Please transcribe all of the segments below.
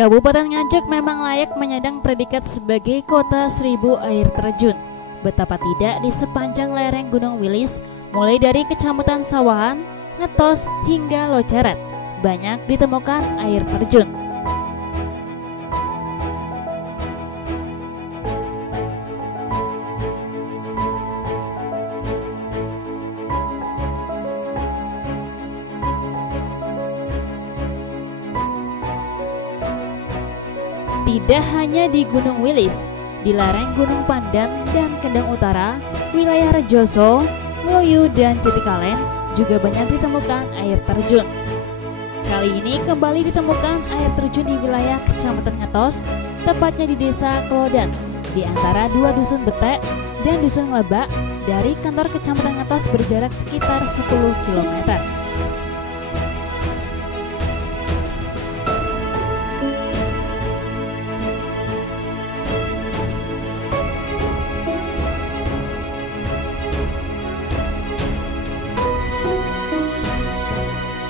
Kabupaten Nganjuk memang layak menyandang predikat sebagai kota 1000 air terjun. Betapa tidak di sepanjang lereng Gunung Wilis, mulai dari Kecamatan Sawahan, Ngetos hingga Loceret, banyak ditemukan air terjun. Tidak hanya di Gunung Wilis, di lereng Gunung Pandan dan Kendang Utara, wilayah Rejoso, Mloyo, dan Citikalen juga banyak ditemukan air terjun. Kali ini kembali ditemukan air terjun di wilayah Kecamatan Ngetos, tepatnya di Desa Klodan, di antara dua dusun Betek dan dusun Lebak. Dari kantor Kecamatan Ngetos berjarak sekitar 10 km.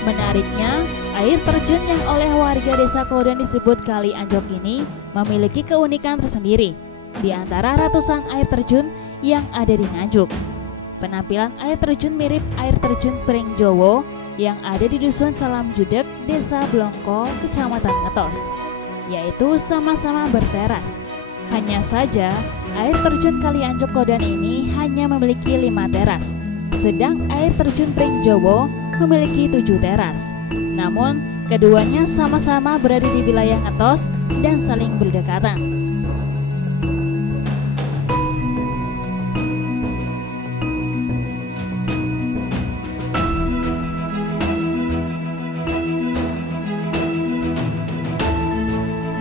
Menariknya, air terjun yang oleh warga Desa Klodan disebut Kali Anjlok ini memiliki keunikan tersendiri di antara ratusan air terjun yang ada di Nganjuk. Penampilan air terjun mirip air terjun Pringjowo yang ada di dusun Salam Judek, Desa Blongko, Kecamatan Ngetos, yaitu sama-sama berteras. Hanya saja, air terjun Kali Anjlok Klodan ini hanya memiliki 5 teras, sedang air terjun Pringjowo memiliki 7 teras. Namun, keduanya sama-sama berada di wilayah Ngetos dan saling berdekatan.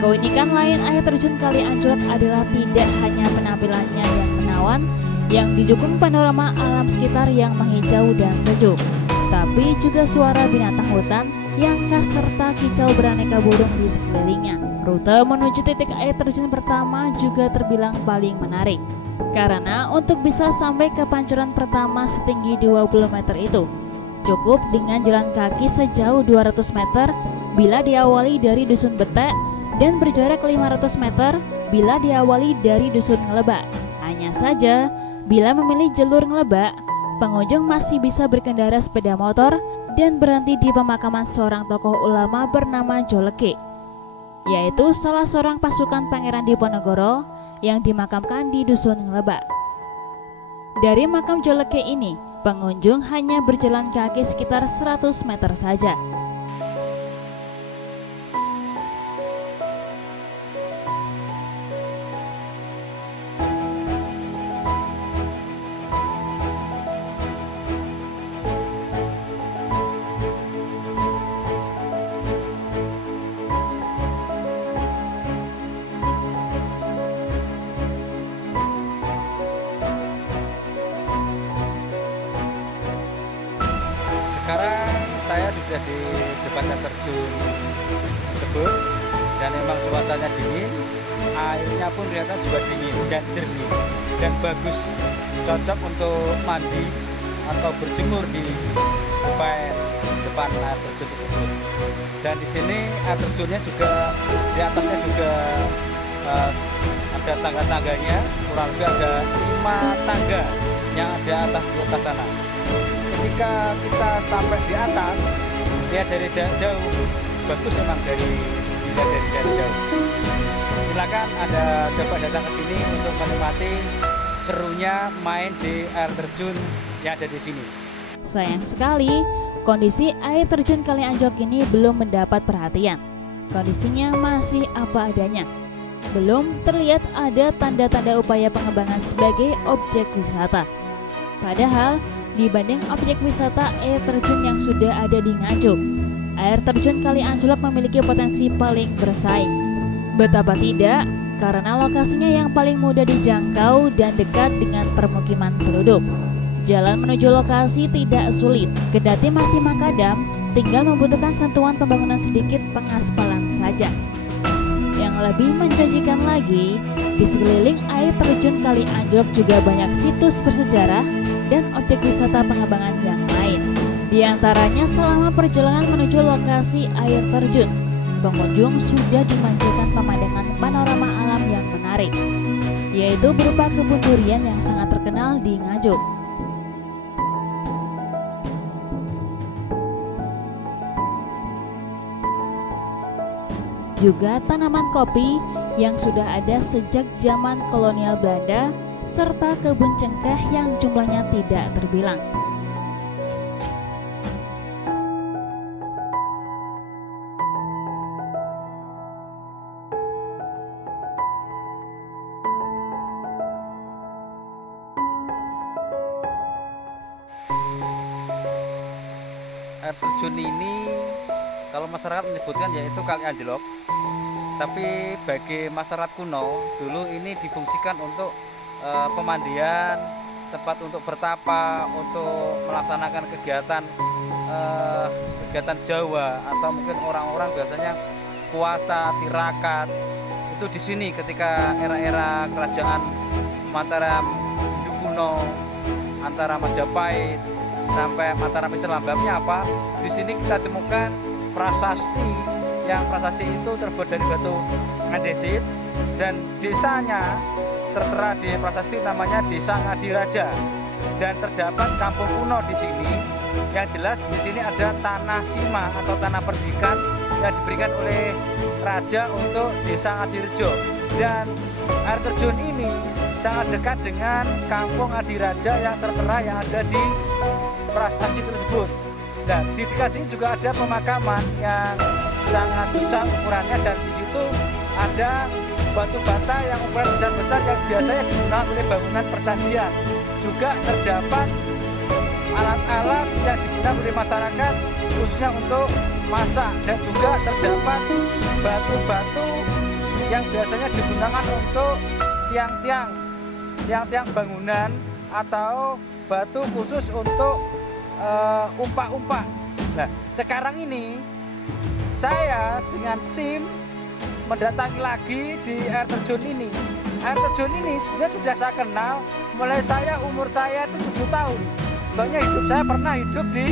Keunikan lain air terjun Kali Anjlok adalah tidak hanya penampilannya yang menawan, yang didukung panorama alam sekitar yang menghijau dan sejuk, tapi juga suara binatang hutan yang khas serta kicau beraneka burung di sekelilingnya. Rute menuju titik air terjun pertama juga terbilang paling menarik, karena untuk bisa sampai ke pancuran pertama setinggi 20 meter itu, cukup dengan jalan kaki sejauh 200 meter bila diawali dari dusun Betek dan berjarak 500 meter bila diawali dari dusun Ngelebak. Hanya saja, bila memilih jalur Ngelebak, pengunjung masih bisa berkendara sepeda motor dan berhenti di pemakaman seorang tokoh ulama bernama Joleke, yaitu salah seorang pasukan Pangeran Diponegoro yang dimakamkan di dusun Ngelebak. Dari makam Joleke ini, pengunjung hanya berjalan kaki sekitar 100 meter saja. Sekarang saya sudah di depan air terjun tersebut dan memang cuacanya dingin, airnya pun ternyata juga dingin dan jernih dan bagus, cocok untuk mandi atau berjemur di depan air terjun tersebut. Dan di sini air terjunnya juga di atasnya juga ada tangga-tangganya, kurang lebih ada 5 tangga yang ada atas di atas sana. Ketika kita sampai di atas, lihat dari jauh, bagus memang dari jauh. Silakan Anda coba datang ke sini untuk menikmati serunya main di air terjun yang ada di sini. Sayang sekali, kondisi air terjun Kali Anjlok ini belum mendapat perhatian. Kondisinya masih apa adanya. Belum terlihat ada tanda-tanda upaya pengembangan sebagai objek wisata. Padahal, dibanding objek wisata air terjun yang sudah ada di Nganjuk, air terjun Kali Anjlok memiliki potensi paling bersaing. Betapa tidak, karena lokasinya yang paling mudah dijangkau dan dekat dengan permukiman penduduk. Jalan menuju lokasi tidak sulit, kendati masih makadam, tinggal membutuhkan sentuhan pembangunan sedikit pengaspalan saja. Yang lebih menjanjikan lagi, di sekeliling air terjun Kali Anjlok juga banyak situs bersejarah dan objek wisata pengembangan yang lain. Di antaranya selama perjalanan menuju lokasi air terjun, pengunjung sudah dimanjakan pemandangan panorama alam yang menarik, yaitu berupa kebun durian yang sangat terkenal di Nganjuk. Juga tanaman kopi yang sudah ada sejak zaman kolonial Belanda, serta kebun cengkeh yang jumlahnya tidak terbilang. Air terjun ini kalau masyarakat menyebutkan yaitu Kali Anjlok, tapi bagi masyarakat kuno dulu ini difungsikan untuk pemandian, tempat untuk bertapa, untuk melaksanakan kegiatan Jawa, atau mungkin orang-orang biasanya puasa, tirakat itu di sini ketika era-era kerajaan Mataram Hindu kuno antara Majapahit sampai Mataram Islam. Sebabnya apa? Di sini kita temukan prasasti, yang prasasti itu terbuat dari batu andesit, dan desanya tertera di prasasti namanya Desa Ngadiraja, dan terdapat kampung kuno di sini. Yang jelas di sini ada tanah sima atau tanah perdikan yang diberikan oleh raja untuk Desa Ngadirejo, dan air terjun ini sangat dekat dengan kampung Ngadiraja yang tertera yang ada di prasasti tersebut. Dan di dekat sini juga ada pemakaman yang sangat besar ukurannya, dan di situ ada batu bata yang ukuran besar-besar yang biasanya digunakan oleh bangunan percandian. Juga terdapat alat-alat yang digunakan oleh masyarakat khususnya untuk masak, dan juga terdapat batu-batu yang biasanya digunakan untuk tiang-tiang bangunan atau batu khusus untuk umpak-umpak. Nah, sekarang ini saya dengan tim mendatangi lagi di air terjun ini. Air terjun ini sebenarnya sudah saya kenal mulai umur saya itu 7 tahun. Sebabnya saya pernah hidup di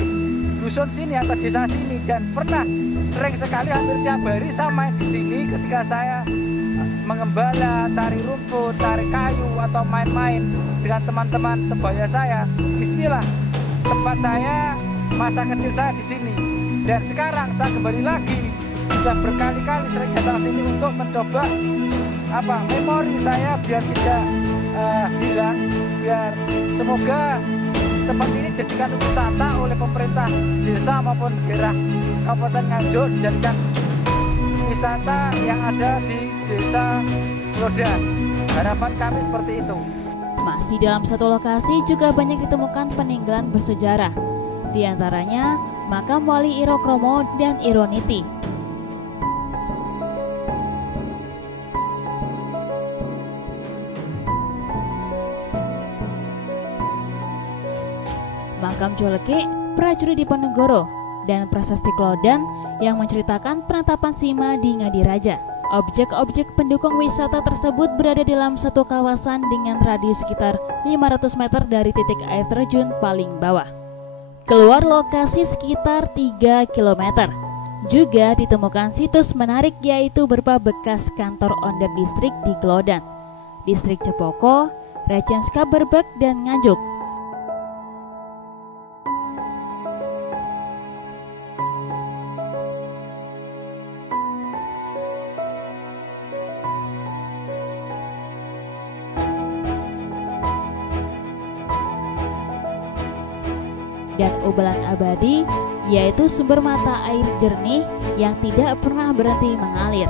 dusun sini atau desa sini, dan pernah sering sekali hampir tiap hari saya main di sini ketika saya mengembala, cari rumput, cari kayu, atau main-main dengan teman-teman sebaya saya. Disinilah tempat saya, masa kecil saya di sini. Dan sekarang saya kembali lagi, sudah berkali-kali sering datang sini untuk mencoba memori saya biar tidak hilang, biar semoga tempat ini dijadikan wisata oleh pemerintah desa maupun daerah Kabupaten Nganjuk, dijadikan wisata yang ada di Desa Glodan. Harapan kami seperti itu. Masih dalam satu lokasi juga banyak ditemukan peninggalan bersejarah, di antaranya makam Wali Irokromo dan Ironiti. Makam Joleke, prajurit Diponegoro, dan prasasti Klodan yang menceritakan penetapan Sima di Ngadiraja. Objek-objek pendukung wisata tersebut berada dalam satu kawasan dengan radius sekitar 500 meter dari titik air terjun paling bawah. Keluar lokasi sekitar 3 km. Juga ditemukan situs menarik, yaitu berupa bekas kantor Onder distrik di Klodan, distrik Cepoko, Recenska Berbek, dan Nganjuk. Dan ubalan abadi, yaitu sumber mata air jernih yang tidak pernah berhenti mengalir.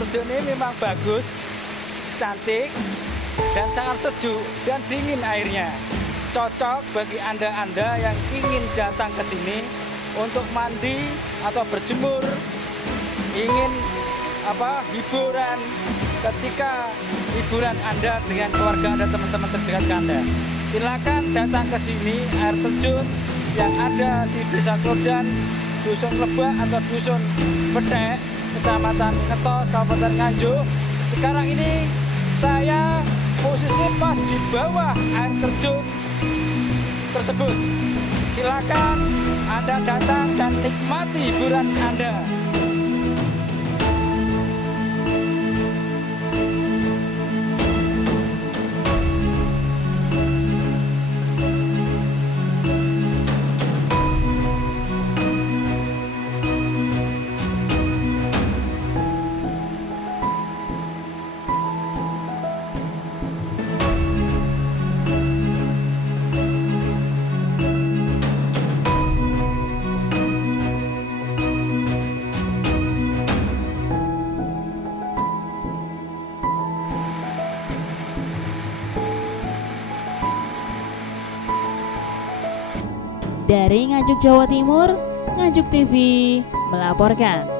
terjun ini memang bagus, cantik, dan sangat sejuk dan dingin airnya. Cocok bagi Anda-Anda yang ingin datang ke sini untuk mandi atau berjemur, ingin hiburan ketika liburan Anda dengan keluarga Anda, teman-teman terdekat Anda. Silakan datang ke sini, air terjun yang ada di Desa Klodan, Dusun Lebak atau Dusun Bedek, Kecamatan Ngetos, Kabupaten Nganjuk. Sekarang ini saya posisi pas di bawah air terjun tersebut. Silakan Anda datang dan nikmati hiburan Anda. Dari Nganjuk, Jawa Timur, Nganjuk TV melaporkan.